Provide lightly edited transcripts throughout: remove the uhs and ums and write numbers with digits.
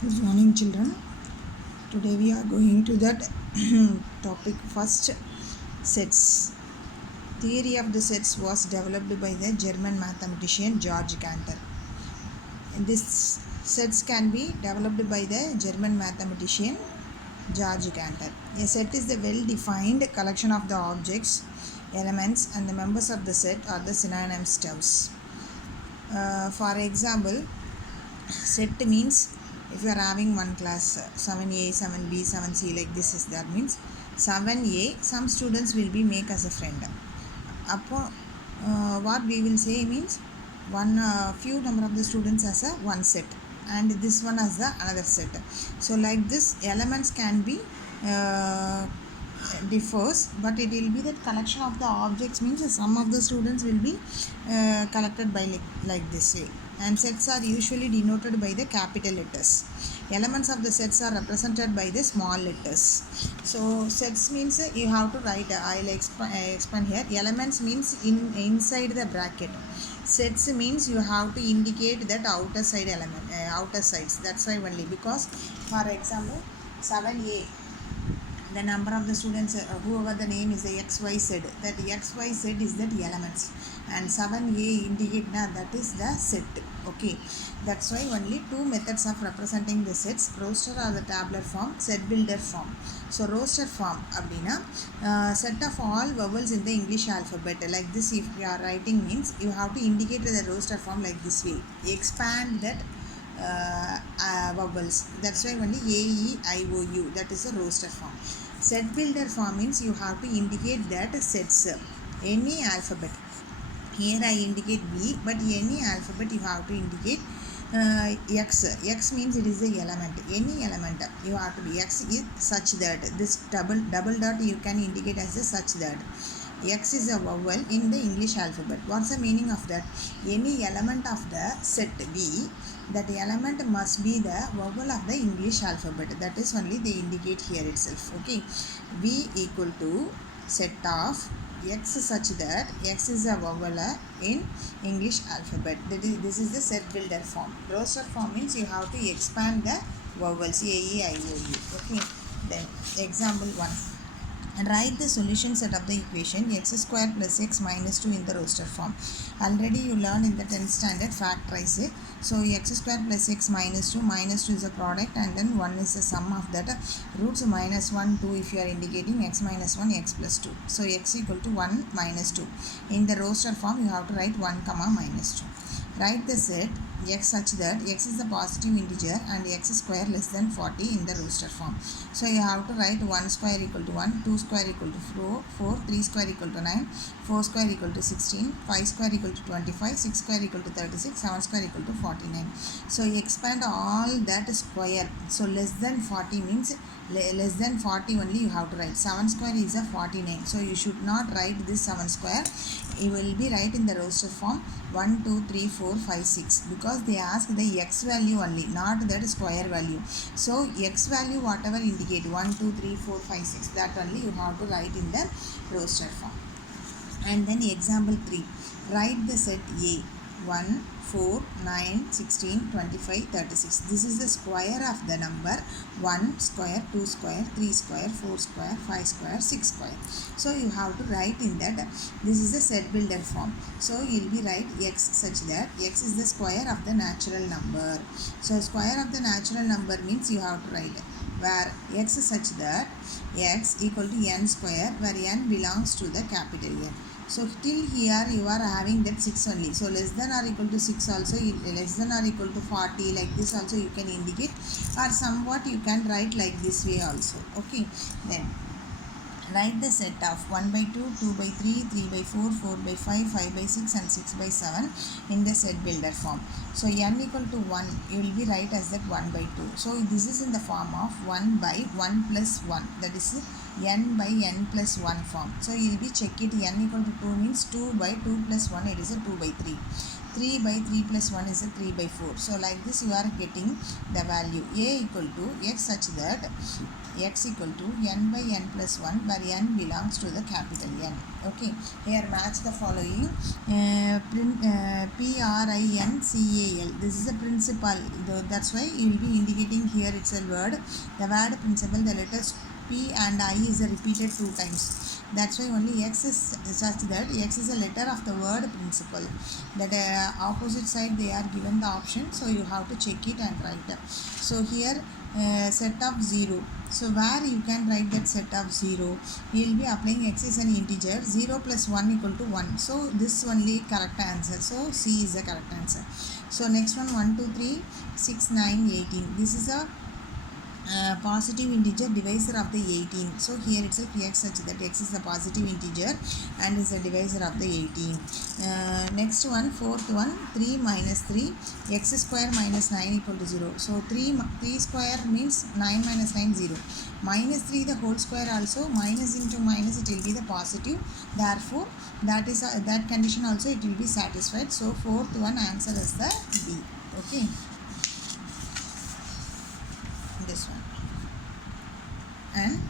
Good morning, children. Today we are going to that topic first sets. Theory of the sets was developed by the German mathematician George Cantor. This sets can be developed by the German mathematician George Cantor. A set is the well-defined collection of the objects, elements, and the members of the set are the synonyms terms. For example, set means if you are having one class 7a 7b 7c like this is that means 7a some students will be make as a friend upon what we will say means one few number of the students as a one set and this one as the another set. So like this elements can be uh, differs, but it will be that collection of the objects means some of the students will be collected by like this way, and sets are usually denoted by the capital letters. Elements of the sets are represented by the small letters. So sets means you have to write I'll expand here. Elements means inside the bracket. Sets means you have to indicate that outer side element, outer sides. That's why only, because for example 7a, the number of the students whoever the name is xyz, that xyz is that elements, and 7a indicate that is the set. Okay, that's why only two methods of representing the sets, roster or the tabular form, set builder form. So roster form abdina set of all vowels in the English alphabet like this. If you are writing means you have to indicate the roster form like this way, expand that vowels. That's why only A, E, I, O, U, that is a roster form. Set builder form means you have to indicate that sets any alphabet. Here I indicate B, but any alphabet you have to indicate X. X means it is the element. Any element you have to be X is such that. This double dot you can indicate as a such that. X is a vowel in the English alphabet. What's the meaning of that? Any element of the set B, that element must be the vowel of the English alphabet. That is only they indicate here itself. Okay, V equal to set of X such that X is a vowel in English alphabet. This is the set builder form. Roster form means you have to expand the vowels A, E, I, O, U. Okay, then example 1. Write the solution set of the equation x square plus x minus 2 in the roster form. Already you learned in the 10th standard factorize it. So x square plus x minus 2 is a product, and then 1 is the sum of that roots minus 1 2 if you are indicating x minus 1 x plus 2. So x equal to 1 minus 2. In the roster form you have to write 1 comma minus 2. Write the set x such that x is a positive integer and x square less than 40 in the roster form. So you have to write 1 square equal to 1, 2 square equal to 4, 3 square equal to 9, 4 square equal to 16, 5 square equal to 25, 6 square equal to 36, 7 square equal to 49. So you expand all that square. So less than 40 means less than 40 only you have to write. 7 square is a 49. So you should not write this 7 square. You will be right in the roster form 1, 2, 3, 4, 5, 6, because they ask the x value only, not that square value. So x value whatever indicate 1, 2, 3, 4, 5, 6, that only you have to write in the roster form. And then example 3, write the set A 1, 4, 9, 16, 25, 36. This is the square of the number 1 square, 2 square, 3 square, 4 square, 5 square, 6 square. So you have to write in that. This is the set builder form. So you will be write x such that x is the square of the natural number. So square of the natural number means you have to write where x is such that x equal to n square, where n belongs to the capital N. So till here you are having that 6 only. So less than or equal to 6 also, less than or equal to 40 like this also you can indicate, or somewhat you can write like this way also. Okay, then write the set of 1 by 2, 2 by 3, 3 by 4, 4 by 5, 5 by 6 and 6 by 7 in the set builder form. So n equal to 1 you will be write as that 1 by 2. So this is in the form of 1 by 1 plus 1, that is n by n plus 1 form. So you will be check it, n equal to 2 means 2 by 2 plus 1, it is a 2 by 3. 3 by 3 plus 1 is a 3 by 4. So like this you are getting the value a equal to x such that x equal to n by n plus 1 where n belongs to the capital N. Okay, here match the following. PRINCAL, this is a principal, that's why you will be indicating here it's a word. The word principal, the letters P and I is repeated 2 times. That's why only x is such that x is a letter of the word principal. That opposite side they are given the option, so you have to check it and write. So here set of 0. So where you can write that set of 0, you will be applying x is an integer, 0 plus 1 equal to 1. So this only correct answer. So C is the correct answer. So next one, 1, 2, 3, 6, 9, 18. This is a positive integer divisor of the 18. So here itself x such that x is the positive integer and is the divisor of the 18. Next one, fourth one, 3 minus 3, x square minus 9 equal to 0. So 3 square means 9 minus 9 0. Minus 3 the whole square also, minus into minus it will be the positive. Therefore that is that condition also it will be satisfied. So fourth one answer is the B. Okay, this one. And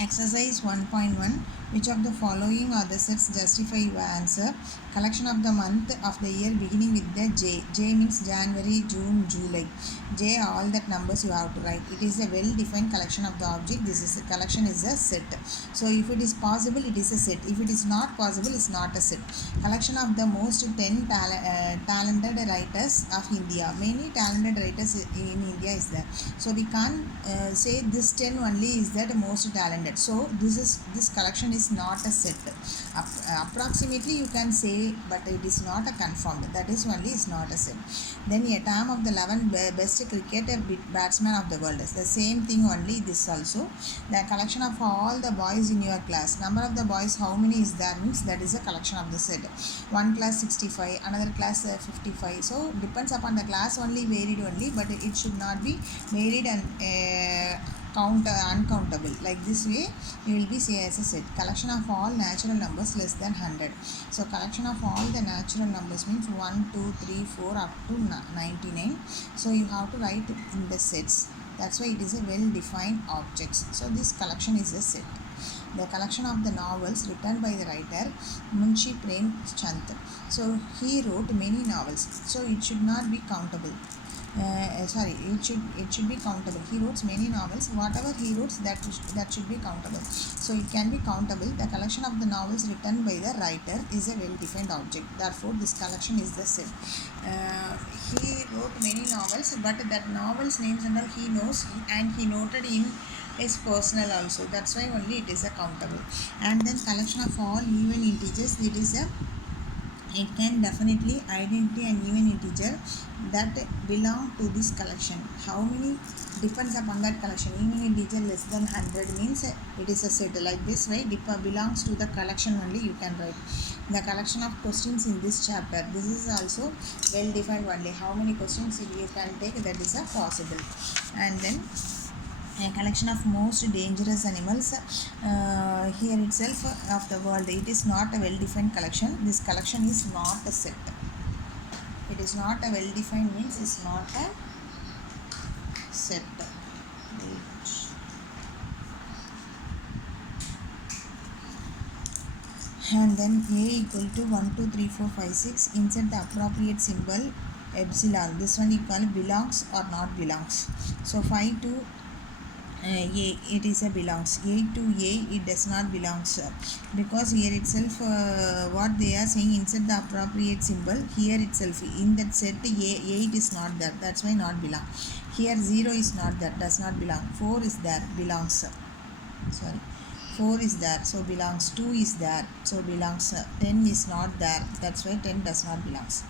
exercise 1.1, which of the following are the sets justify your answer? Collection of the month of the year beginning with the J. J means January, June, July. J, all that numbers you have to write. It is a well defined collection of the object. This is a collection is a set. So if it is possible it is a set. If it is not possible it's not a set. Collection of the most 10 talented writers of India. Many talented writers in India is there. So we can't say this 10 only is that most talented. So this collection is not a set. Approximately you can say, but it is not a confirmed. That is only is not a set. Then a term of the 11 best cricketer batsmen of the world. Is the same thing only. This also the collection of all the boys in your class. Number of the boys how many is there means that is a collection of the set. One class 65, another class 55. So depends upon the class only varied only, but it should not be varied and uncountable. Like this way you will be say as a set. Collection of all natural numbers less than 100. So collection of all the natural numbers means 1, 2, 3, 4 up to 99. So you have to write in the sets. That's why it is a well defined objects. So this collection is a set. The collection of the novels written by the writer Munshi Prem Chand. So he wrote many novels. So it should not be countable. It should be countable. He wrote many novels. Whatever he wrote that should be countable. So it can be countable. The collection of the novels written by the writer is a well defined object. Therefore this collection is the set. He wrote many novels, but that novels names and all he knows, and he noted in his personal also. That's why only it is a countable. And then collection of all even integers, it can definitely identity an even integer that belong to this collection. How many depends upon that collection. Even integer less than 100 means it is a set. Like this way belongs to the collection only you can write. The collection of questions in this chapter, this is also well defined only. How many questions you can take, that is a possible. And then a collection of most dangerous animals here itself of the world. It is not a well defined collection. This collection is not a set. It is not a well defined means it's not a set. And then a equal to 1, 2, 3, 4, 5, 6. Insert the appropriate symbol epsilon. This one you call belongs or not belongs. So 5 to A, it is a belongs. 8 to A, it does not belongs, because here itself what they are saying, insert the appropriate symbol. Here itself in that set A, 8 is not there, that's why not belong. Here 0 is not there, does not belong. 4 is there, belongs. 4 is there, so belongs. 2 is there, so belongs. 10 is not there, that's why 10 does not belongs.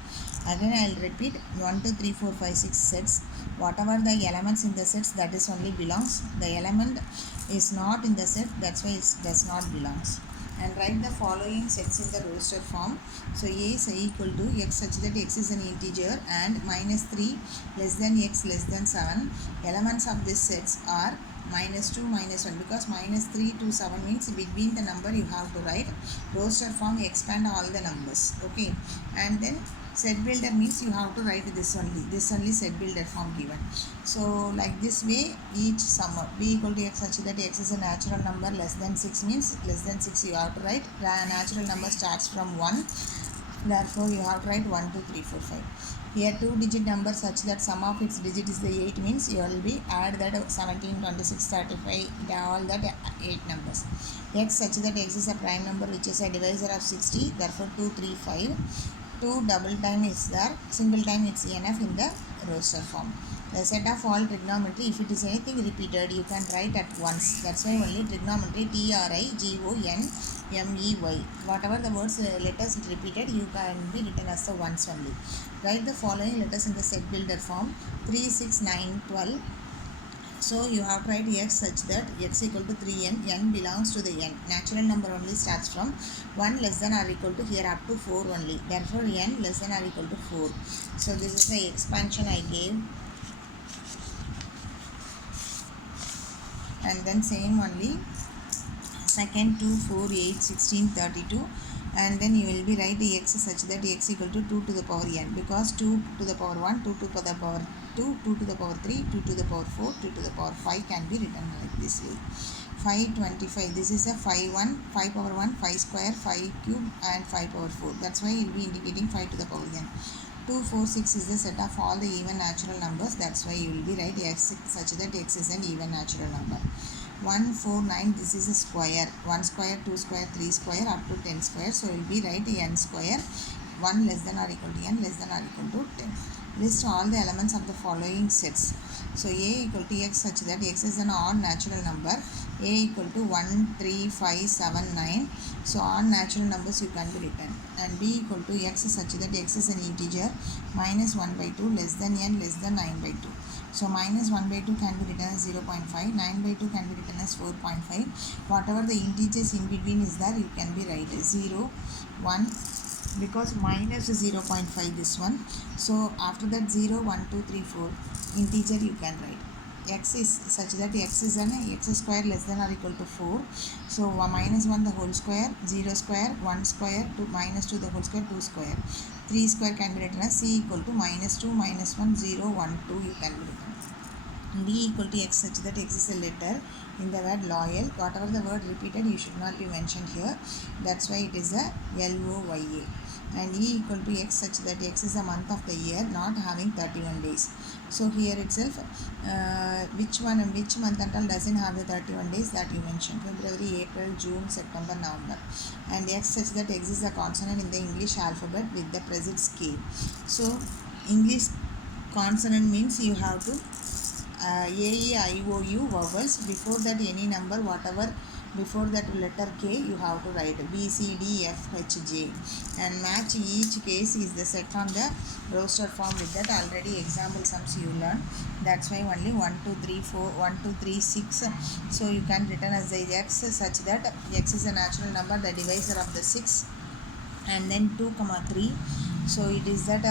Again I will repeat, 1, 2, 3, 4, 5, 6 sets. Whatever the elements in the sets, that is only belongs. The element is not in the set, that's why it does not belongs. And write the following sets in the roster form. So A is equal to x such that x is an integer and minus 3 less than x less than 7. Elements of these sets are minus 2, minus 1, because minus 3 to 7 means between the number you have to write. Roster form, expand all the numbers. Okay, and then Set builder means you have to write this only set builder form given. So like this way each sum b equal to x such that x is a natural number less than 6 means less than 6 you have to write. Natural number starts from 1, therefore you have to write 1 2 3 4 5. Here 2-digit number such that sum of its digit is the 8 means you will be add that 17 26 35 all that 8 numbers. X such that x is a prime number which is a divisor of 60, therefore 2 3 5. 2 double time is there, single time it's enough in the roster form. The set of all trigonometry, if it is anything repeated you can write at once. That's why only trigonometry TRIGONMEY. Whatever the words letters repeated you can be written as the once only. Write the following letters in the set builder form: 3 6 9 12. So you have to write x such that x equal to 3n, n belongs to the n. Natural number only starts from 1 less than or equal to here up to 4 only. Therefore n less than or equal to 4. So this is the expansion I gave. And then same only second 2 4 8 16 32. And then you will be write the x such that x equal to 2 to the power n, because 2 to the power 1, 2 to the power 2, 2 to the power 3, 2 to the power 4, 2 to the power 5 can be written like this way. 525, this is a 5 1, 5 power 1, 5 square, 5 cube and 5 power 4. That's why you will be indicating 5 to the power n. 2 4 6 is the set of all the even natural numbers. That's why you will be write x such that x is an even natural number. 1 4 9, this is a square. 1 square, 2 square, 3 square up to 10 square. So you will be write n square. 1 less than or equal to n less than or equal to 10. List all the elements of the following sets. So a equal to x such that x is an odd natural number. A equal to 1 3 5 7 9. So odd natural numbers you can be written. And b equal to x such that x is an integer minus 1 by 2 less than n less than 9 by 2. So minus 1 by 2 can be written as 0.5, 9 by 2 can be written as 4.5. Whatever the integers in between is there, you can be write 0, 1, because minus 0.5 this one. So after that 0, 1, 2, 3, 4 integer you can write. X is such that x is an x square less than or equal to 4. So minus 1 the whole square, 0 square, 1 square, 2 minus 2 the whole square, 2 square. 3 square can be written as c equal to minus 2 minus 1 0 1 2 you can be written. D equal to x such that x is a letter in the word loyal. Whatever the word repeated you should not be mentioned here. That's why it is a LOYA. And E equal to x such that x is a month of the year not having 31 days. So here itself which month until doesn't have the 31 days that you mentioned: February, April, June, September, November. And x such that x is a consonant in the English alphabet with the prefix K. So English consonant means you have to A, E, I, O, U vowels. Before that any number whatever before that letter K you have to write B, C, D, F, H, J. And match each case is the set on the roster form. With that already example sums you learn. That's why only 1 2 3 4 1 2 3 6. So you can written as the x such that x is a natural number, the divisor of the 6, and then 2 3. So it is that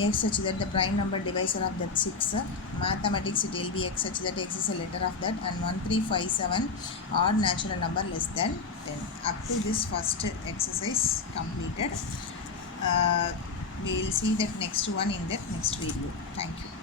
x such that the prime number divisor of that 6. Mathematics it will be x such that x is a letter of that, and 1 3 5 7 odd natural number less than 10. Up to this first exercise completed. We will see that next one in that next video. Thank you.